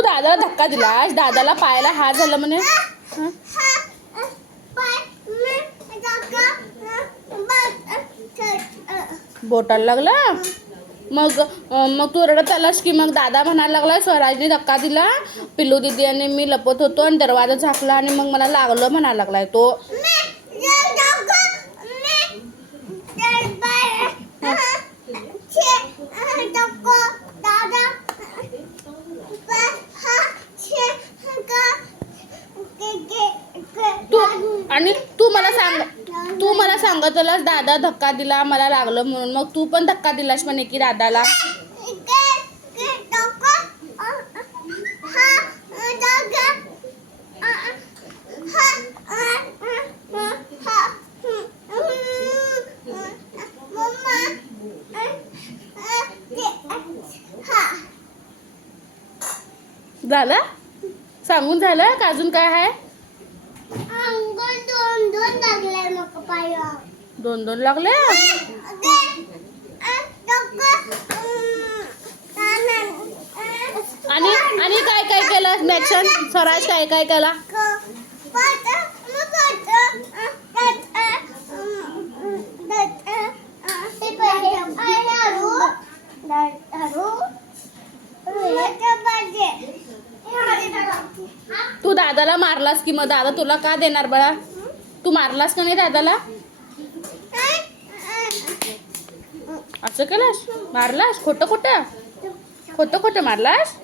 तू दादाला धक्का दिलास, दादाला पायाला हात झाला म्हणे. बोटाला लागला. मग तू रडत आलास की मग दादा म्हणायला लागला स्वराजने धक्का दिला, पिल्लू दीदी आणि मी लपत होतो आणि दरवाजा झाकला आणि मग मला लागलं म्हणायला लागलाय तो. तू मला सांगत होतास दादा धक्का दिला मला लागलं म्हणून, मग तू पण धक्का दिलास म्हणे की दादाला. झालं सांगून झालं का अजून काय आहे? दोन लागले. आणि काय काय केलं मॅक्शन स्वराज, काय काय केला? तू दादाला मारलास की मग दादा तुला का देणार बाळा? तू मारलास का नाही दादाला? असं केलास? मारलास? खोटं खोटं मारलास?